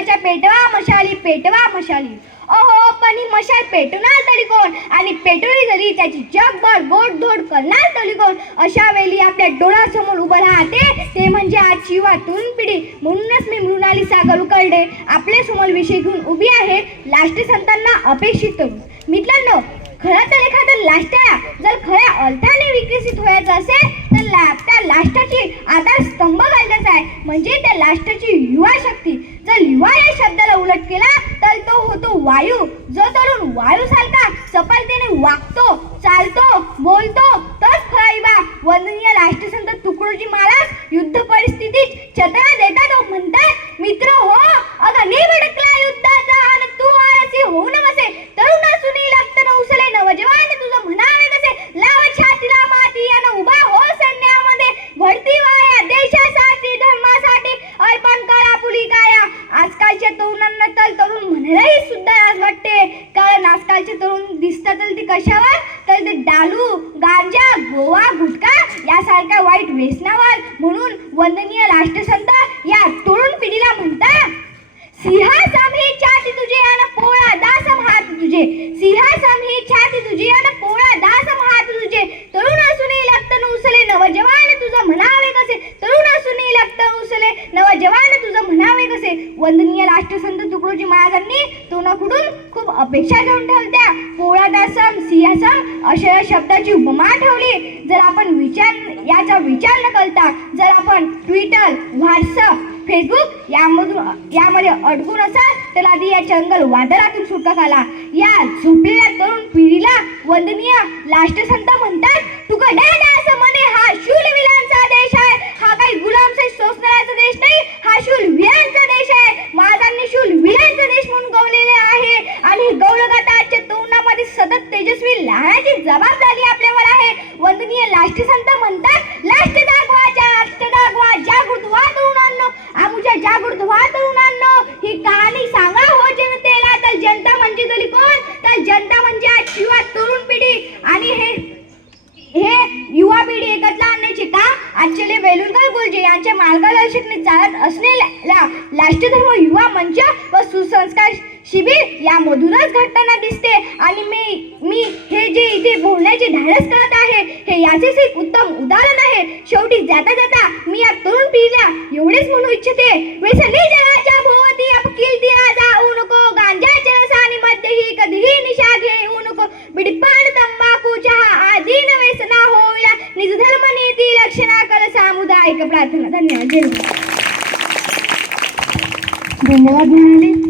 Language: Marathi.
मशालच्या पेटवा मशाली पेटवा मशाली. अहो पण ही मशाल पेटवणार तरी कोण? आणि पेटवली जरी त्याची जगभर गोडधोड करणार तरी कोण? अशा वेळी आपल्या डोळ्यासमोर उभं राहते. ते म्हणजे आजची शिवा तरुण पिढी म्हणूनच मी मृणाली सागर उकरडे आपल्यासमोर विषय घेऊन उभी आहे. लाष्ट संतांना अपेक्षित करू. मित्रांनो खरं तर एखादं लाष्ट्याला जर खऱ्या अर्थाने विकसित व्हायचं असेल तर ला त्या लाष्टाची आधारस्तंभ घालण्याचा आहे. म्हणजे त्या लाष्टाची युवा शक्ती. जर युवा या शब्दाला उलट केला तर तो होतो वायू. जो तरुण वायू सारखा सफलतेने वागतो चालतो बोलतो तोच खरा युवा वंदनीय राष्ट्रसंत तुकडोजी महाराज युद्ध परिस्थितीत चेतना देतात व म्हणतात मित्र हो अगं मी भडकला युद्धाचा आणि तू आळसी होऊ न बसे तरुण असूनही लागत न उचले नवजवान तुझं म्हणावे कसे लाव छातीला माती आणि उभा हो सैन्यामध्ये भरती वाया देशासाठी धर्मासाठी अर्पण करा पुली काया आजकालच्या तरुणांना तर तरुण म्हणायलाही सुद्धा आज वाटते. कारण आजकालचे तरुण दिसतात ते कशावर? तर ते डालू गांजा गोवा गुटखा यासारख्या वाईट व्यसनावर. म्हणून वंदनीय राष्ट्रसंत या तरुण पिढीला म्हणता सिंहासम ही छाती तुझे आणि पोळा दासम हात तुझे. सिंहासम ही छाती तुझी आणि पोळा दासम हात तुझे तरुण असूनही लागत न उचले नवजवान तुझं म्हणावे कसे तरुण असूनही लागत न उचले नवजवान तुझं म्हणावे कसे वंदनीय राष्ट्रसंत तुकडोजी महाराजांनी तोंडाकडून खूप अपेक्षा घेऊन ठेवत्या पोळादासम सिंहासम अशा या शब्दाची उपमा ठेवली. जर आपण विचार याचा विचार न करता जर आपण ट्विटर व्हॉट्सअप फेसबुक यामधून यामध्ये अडकून असाल तर आधी या जंगल वादळातून सुटका आला या झोपलेल्या तरुण पिढीला वंदनीय राष्ट्रसंत म्हणतात तुका डॅड असं म्हणे हा शूलविलांचा देश आहे हा काही गुलामशाही शोषणाचा देश नाही हा शूलविलांचा देश आहे महाराजांनी शूलविलांचा देश म्हणून गवलेले आहे आणि हे गौरवगाथा आजच्या तरुणामध्ये सतत तेजस्वी लहानाची जबाबदारी आपल्यावर आहे वंदनीय राष्ट्रसंत म्हणतात राष्ट्र दाखवा राष्ट्र दाखवा जागृत व्हा तरुणांनो आमच्या जागृत व्हा तरुणांनो ही कहाणी सांगा हो जनतेला तर जनता म्हणजे तरी कोण तर जनता म्हणजे आज युवा तरुण पिढी आणि हे हे युवा पिढी एकत्र आणण्याचे काम आजचे वेलुरकर गुरुजी यांच्या मार्गदर्शकने चालत असलेला राष्ट्रधर्म युवा मंच व सुसंस्कार शिबिर यामधूनच घडताना दिसते. आणि मी मी हे जे इथे बोलण्याचे धाडस करत आहे हे याचेच एक उत्तम उदाहरण आहे. शेवटी जाता जाता मी या तरुण पिढीला एवढेच म्हणू इच्छिते. व्यसनी जगाच्या भोवती अपकीर्तीला जाऊ नको. गांजाच्या रसाने मध्येही कधीही निशा घेऊ नको. बिडपान तंबा કપડા હાથમાં ધન્યવાદ ધન્યવાદ